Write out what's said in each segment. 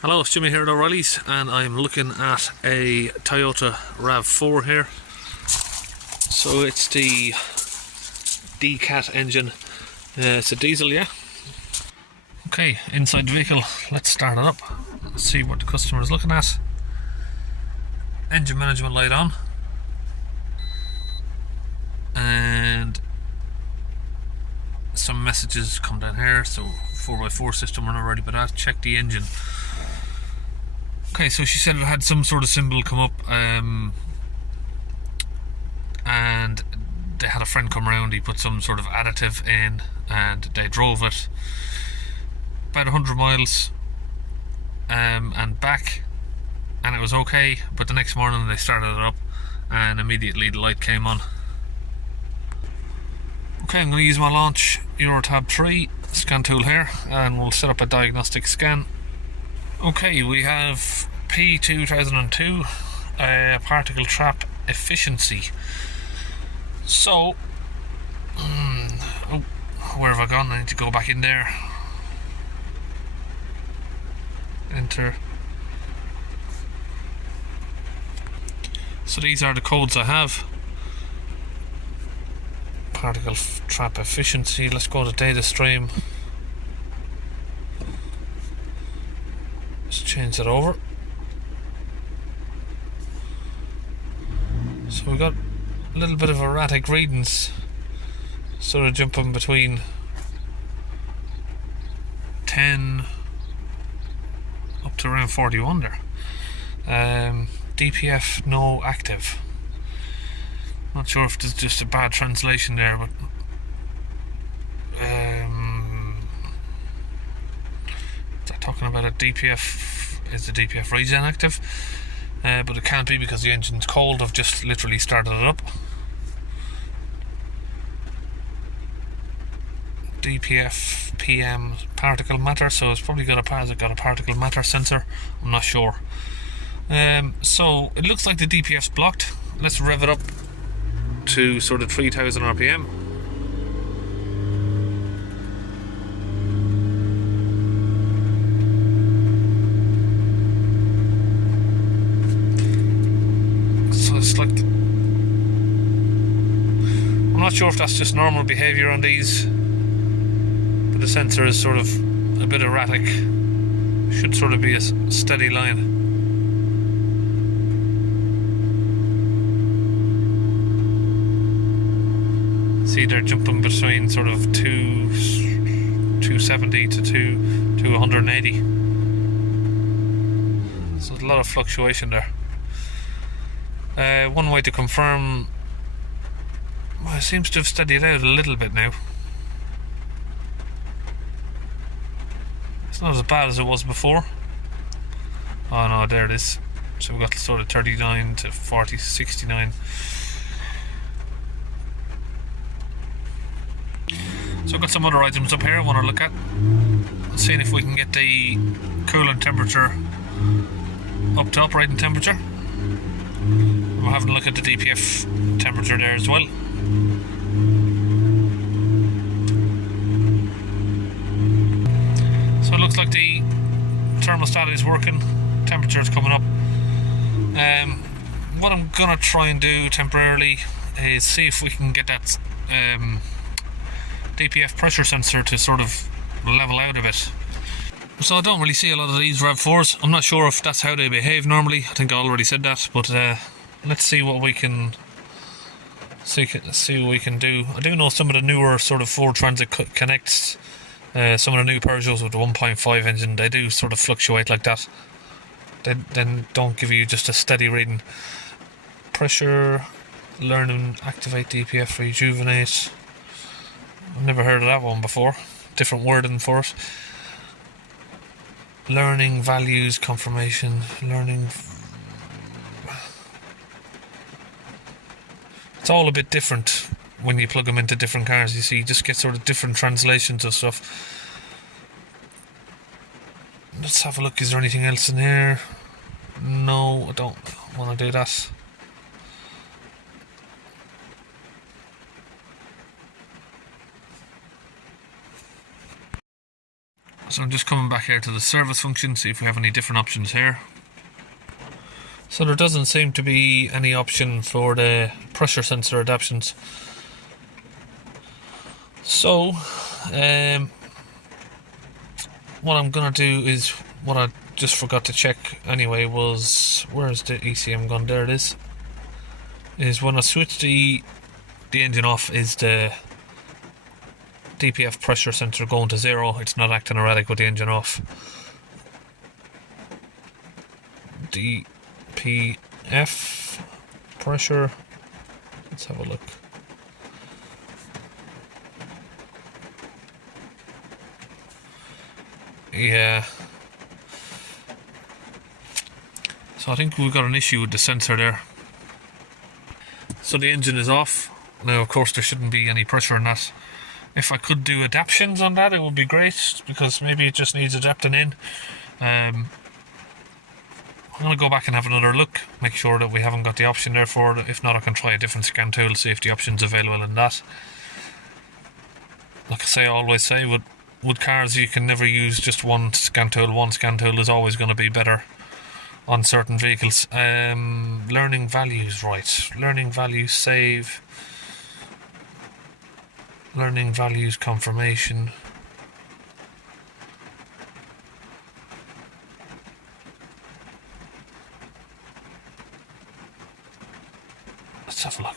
Hello, it's Jimmy here at O'Reilly's, and I'm looking at a Toyota RAV4 here. So it's the D-Cat engine. It's a diesel, yeah. Okay, inside the vehicle, let's start it up. Let's see what the customer is looking at. Engine management light on. And some messages come down here. So 4x4 system, we're not ready for that. Check the engine. Okay, so she said it had some sort of symbol come up, and they had a friend come around. He put some sort of additive in, and they drove it about 100 miles and back, and it was okay. But the next morning they started it up, and immediately the light came on. Okay, I'm going to use my launch Eurotab 3 scan tool here, and we'll set up a diagnostic scan. Okay, we have P2002 particle trap efficiency. So, where have I gone? I need to go back in there. Enter. So these are the codes I have. Particle trap efficiency. Let's go to data stream. Let's change it over. So we got a little bit of erratic readings, sort of jumping between 10 up to around 41 there. DPF no active. Not sure if there's just a bad translation there, but they're talking about a DPF. Is the DPF regen active? But it can't be because the engine's cold. I've just literally started it up. DPF PM particle matter, so it's probably got a particle matter sensor. I'm not sure. So it looks like the DPF's blocked. Let's rev it up to sort of 3000 RPM. So it's like, I'm not sure if that's just normal behavior on these, but the sensor is sort of a bit erratic. Should sort of be a steady line. See, they're jumping between sort of 270 to 180. So there's a lot of fluctuation there. One way to confirm, well, it seems to have steadied out a little bit now. It's not as bad as it was before. Oh no, there it is. So we've got sort of 39 to 40, 69. So I've got some other items up here I want to look at. Seeing if we can get the coolant temperature up to operating temperature. We're having a look at the DPF temperature there as well. So it looks like the thermostat is working, temperature is coming up. What I'm going to try and do temporarily is see if we can get that DPF pressure sensor to sort of level out a bit. So I don't really see a lot of these RAV4s. I'm not sure if that's how they behave normally. I think I already said that, but let's see what we can see what we can do. I do know some of the newer sort of Ford Transit Connects, some of the new Peugeots with the 1.5 engine, they do sort of fluctuate like that. They then don't give you just a steady reading. Pressure, learning, activate DPF, rejuvenate. I've never heard of that one before. Different wording for it. Learning values, confirmation, learning. It's all a bit different when you plug them into different cars. You see, you just get sort of different translations of stuff. Let's have a look. Is there anything else in here? No, I don't want to do that. So I'm just coming back here to the service function, see if we have any different options here. So there doesn't seem to be any option for the pressure sensor adaptations. So what I'm gonna do is, what I just forgot to check anyway was, where's the ECM gone? There it is. Is when I switch the engine off, is the DPF pressure sensor going to 0. It's not acting erratic with the engine off. DPF pressure, let's have a look. Yeah, so I think we've got an issue with the sensor there. So the engine is off. Now of course there shouldn't be any pressure in that. If I could do adaptations on that, it would be great, because maybe it just needs adapting in. I'm going to go back and have another look, make sure that we haven't got the option there for it. If not, I can try a different scan tool, see if the option's available in that. Like I always say, with cars you can never use just one scan tool. One scan tool is always going to be better on certain vehicles. Learning values, right. Learning values, save. Learning values, confirmation. Let's have a look.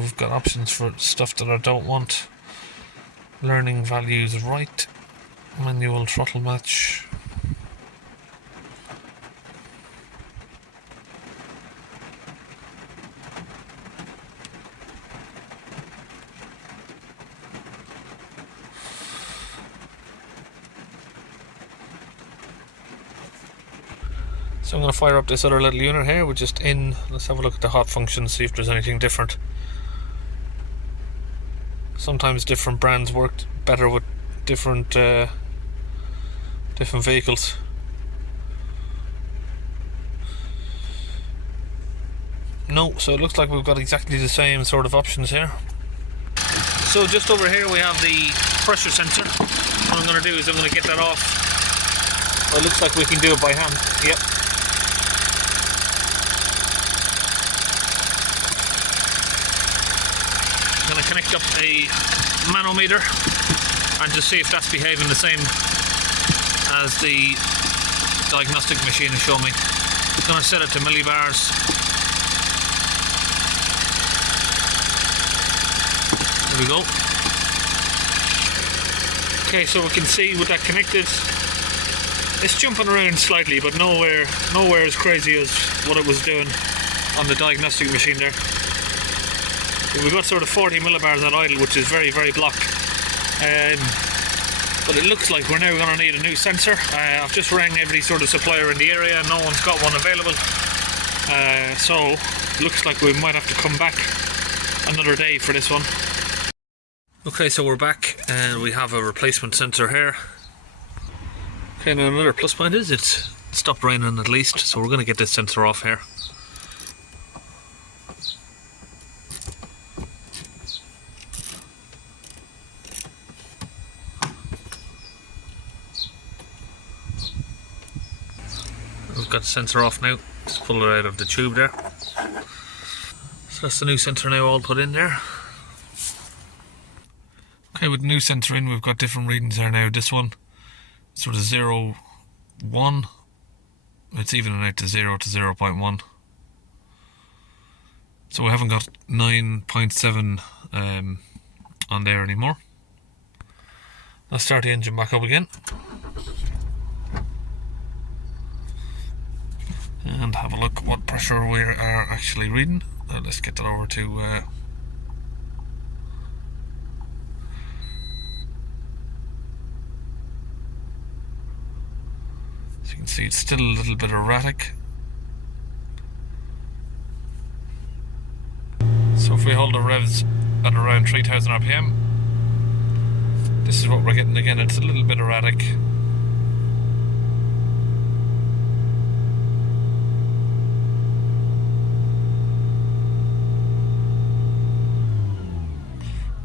We've got options for stuff that I don't want. Learning values, right. Manual throttle match. So I'm going to fire up this other little unit here. We're just in. Let's have a look at the hot function, see if there's anything different. Sometimes different brands work better with different vehicles. No, so it looks like we've got exactly the same sort of options here. So just over here we have the pressure sensor. What I'm going to do is I'm going to get that off. Well, it looks like we can do it by hand. Yep. I'm going to connect up a manometer and just see if that's behaving the same as the diagnostic machine is showing me. I'm going to set it to millibars. There we go. Okay, so we can see with that connected, it's jumping around slightly, but nowhere as crazy as what it was doing on the diagnostic machine there. We've got sort of 40 millibars at idle, which is very, very blocked. But it looks like we're now going to need a new sensor. I've just rang every sort of supplier in the area, no one's got one available. So it looks like we might have to come back another day for this one. Okay, so we're back and we have a replacement sensor here. Okay, now another plus point is it's stopped raining at least, so we're going to get this sensor off here. We've got the sensor off now. Just pull it out of the tube there. So that's the new sensor now all put in there. Okay, with the new sensor in, we've got different readings there now. This one, sort of 0, 1. It's evening out to 0 to 0.1. So we haven't got 9.7 on there anymore. Let's start the engine back up again. And have a look what pressure we are actually reading. Let's get that over to so you can see it's still a little bit erratic. So if we hold the revs at around 3000 RPM, This is what we're getting again. It's a little bit erratic.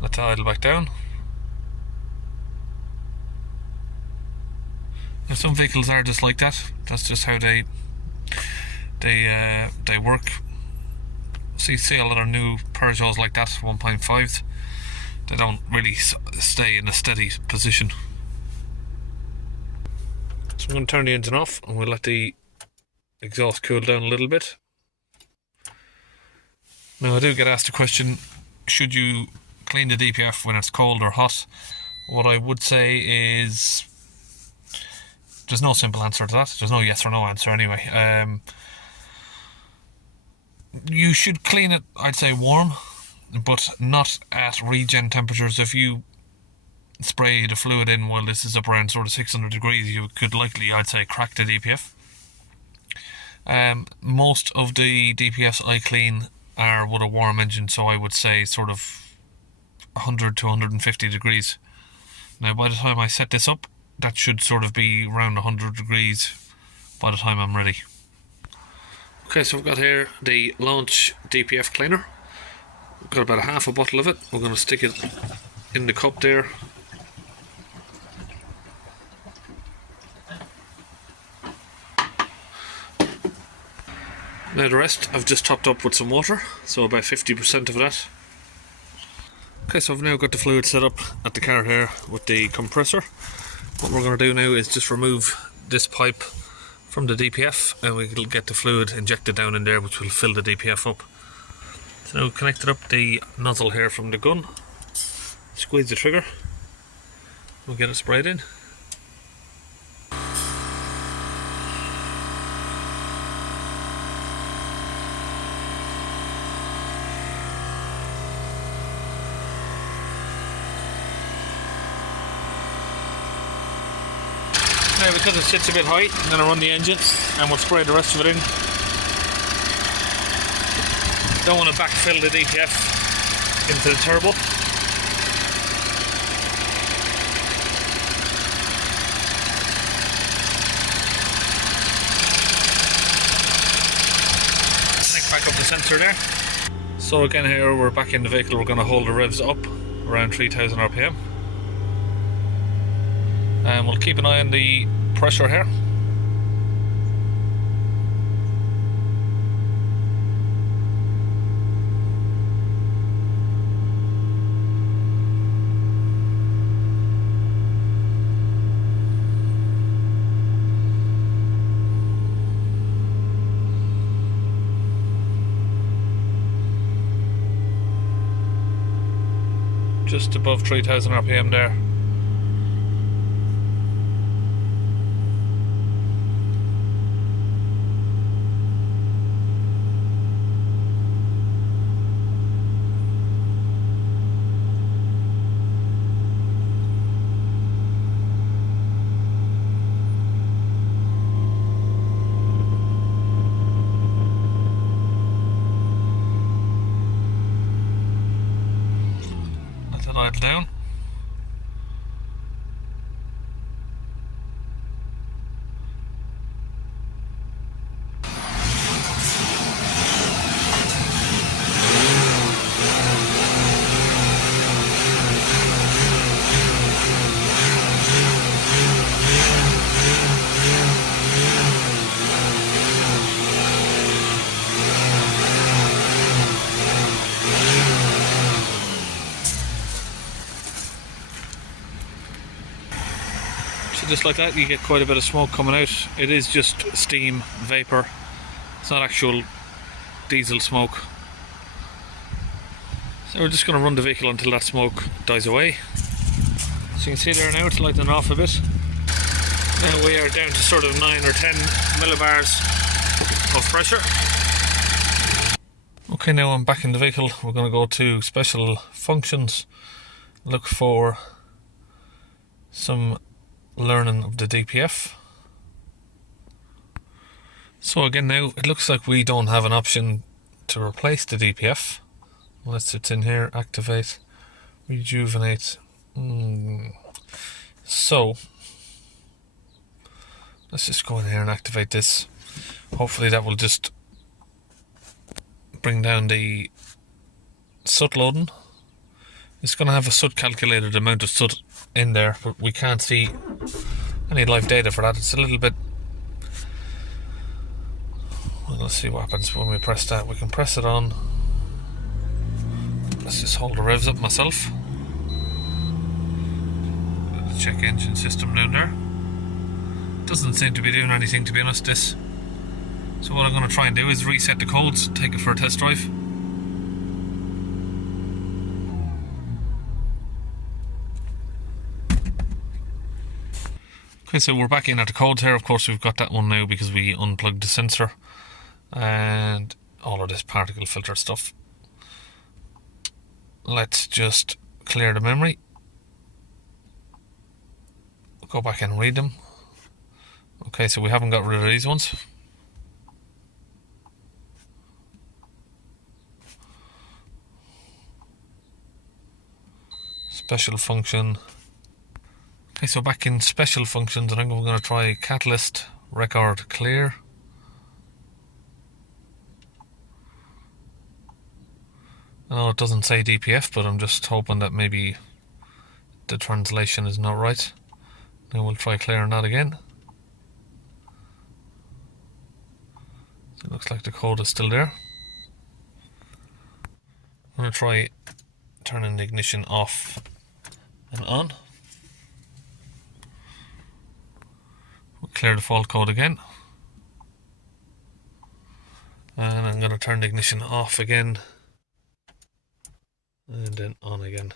Let's idle back down. Now some vehicles are just like that. That's just how they work. So you see a lot of new Peugeots like that, 1.5s. They don't really stay in a steady position. So I'm going to turn the engine off and we'll let the exhaust cool down a little bit. Now I do get asked a question, should you clean the DPF when it's cold or hot? What I would say is there's no simple answer to that. There's no yes or no answer anyway. You should clean it, I'd say, warm, but not at regen temperatures. If you spray the fluid in while this is up around sort of 600 degrees, you could likely, I'd say, crack the DPF. Most of the DPFs I clean are with a warm engine, so I would say sort of 100 to 150 degrees. Now by the time I set this up, that should sort of be around 100 degrees by the time I'm ready. Okay, so we've got here the Launch DPF cleaner. We've got about half a bottle of it. We're going to stick it in the cup there. Now the rest I've just topped up with some water, so about 50% of that. Okay, so I've now got the fluid set up at the car here with the compressor. What we're going to do now is just remove this pipe from the DPF and we'll get the fluid injected down in there, which will fill the DPF up. So now we've connected up the nozzle here from the gun, squeeze the trigger, we'll get it sprayed in. Now because it sits a bit high, I'm going to run the engine and we'll spray the rest of it in. Don't want to backfill the DPF into the turbo. Back up the sensor there. So again here we're back in the vehicle, we're going to hold the revs up around 3000 RPM. And we'll keep an eye on the pressure here. Just above 3000 RPM there. Idle down. So just like that you get quite a bit of smoke coming out. It is just steam, vapour, it's not actual diesel smoke. So we're just going to run the vehicle until that smoke dies away. So you can see there now it's lighting off a bit. Now we are down to sort of 9 or 10 millibars of pressure. Okay, now I'm back in the vehicle. We're going to go to special functions, look for some learning of the DPF. So again now it looks like we don't have an option to replace the DPF unless it's in here, activate, rejuvenate. So let's just go in here and activate this. Hopefully that will just bring down the soot loading. It's going to have a soot calculated amount of soot in there, but we can't see any live data for that. It's a little bit... Well, let's see what happens when we press that. We can press it on. Let's just hold the revs up myself. Check engine system down there. Doesn't seem to be doing anything, to be honest, this. So what I'm going to try and do is reset the codes, take it for a test drive. Okay, so we're back in at the codes here. Of course, we've got that one now because we unplugged the sensor and all of this particle filter stuff. Let's just clear the memory. Go back and read them. Okay, so we haven't got rid of these ones. Special function. Okay, so back in special functions, and I'm going to try catalyst record clear. I know it doesn't say DPF, but I'm just hoping that maybe the translation is not right. Now we'll try clearing that again. So it looks like the code is still there. I'm going to try turning the ignition off and on. We'll clear the fault code again. And I'm going to turn the ignition off again. And then on again.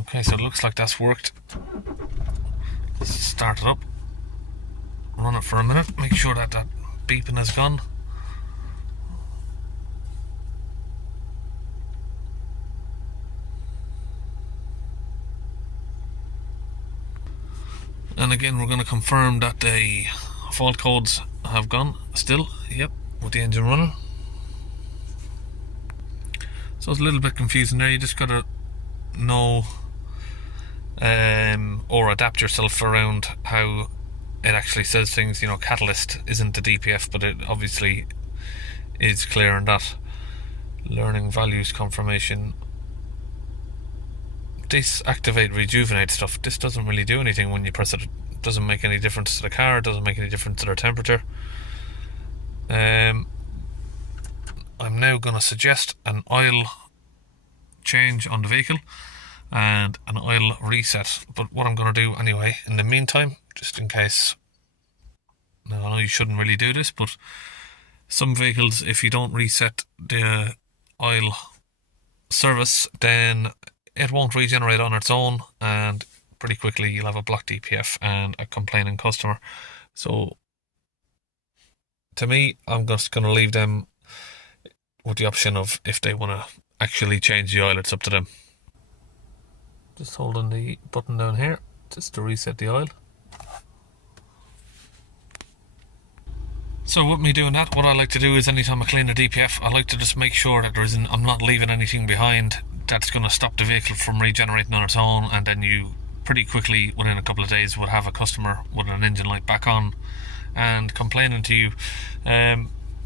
Okay, so it looks like that's worked. Let's start it up. Run it for a minute. Make sure that that beeping is gone. And again, we're going to confirm that the fault codes have gone still. Yep, with the engine running. So it's a little bit confusing there. You just got to know or adapt yourself around how it actually says things. You know, catalyst isn't the DPF, but it obviously is clear on that. Learning values confirmation. This activate rejuvenate stuff, this doesn't really do anything when you press it. It doesn't make any difference to the car, it doesn't make any difference to their temperature. I'm now going to suggest an oil change on the vehicle and an oil reset, but what I'm going to do anyway in the meantime, just in case, now I know you shouldn't really do this, but some vehicles, if you don't reset the oil service, then it won't regenerate on its own, and pretty quickly you'll have a blocked DPF and a complaining customer. So to me, I'm just going to leave them with the option of if they want to actually change the oil, it's up to them. Just holding the button down here just to reset the oil. So with me doing that, what I like to do is anytime I clean a DPF, I like to just make sure that I'm not leaving anything behind that's going to stop the vehicle from regenerating on its own, and then you pretty quickly, within a couple of days, would have a customer with an engine light back on and complaining to you.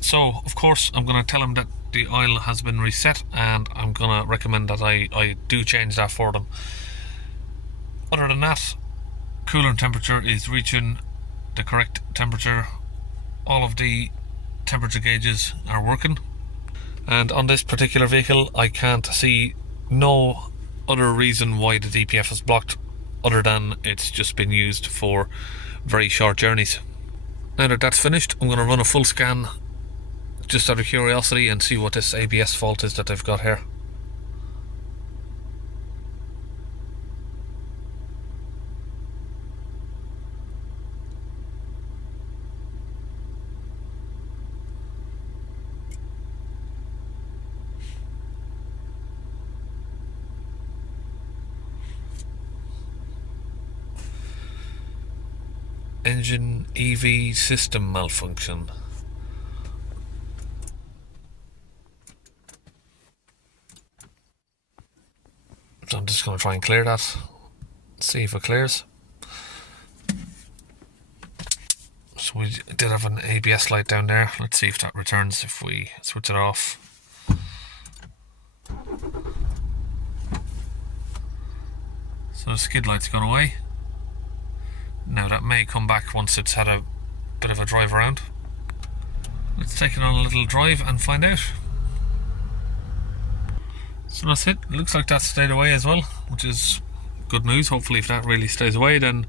So of course I'm going to tell them that the oil has been reset, and I'm going to recommend that I do change that for them. Other than that, coolant temperature is reaching the correct temperature. All of the temperature gauges are working, and on this particular vehicle I can't see no other reason why the DPF is blocked other than it's just been used for very short journeys. Now that that's finished, I'm going to run a full scan just out of curiosity and see what this ABS fault is that they've got here. Engine EV system malfunction. So I'm just going to try and clear that. See if it clears. So we did have an ABS light down there. Let's see if that returns if we switch it off. So the skid light's gone away. Now that may come back once it's had a bit of a drive around. Let's take it on a little drive and find out. So that's it. It looks like that stayed away as well, which is good news. Hopefully if that really stays away, then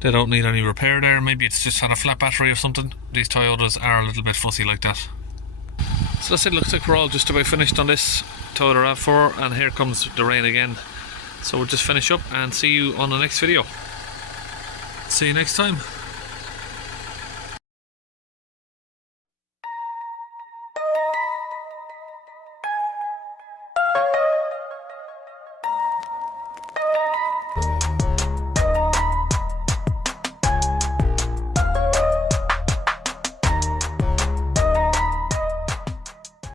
they don't need any repair there. Maybe it's just had a flat battery or something. These Toyotas are a little bit fussy like that. So that's it. Looks like we're all just about finished on this Toyota RAV4, and here comes the rain again. So we'll just finish up and see you on the next video. See you next time.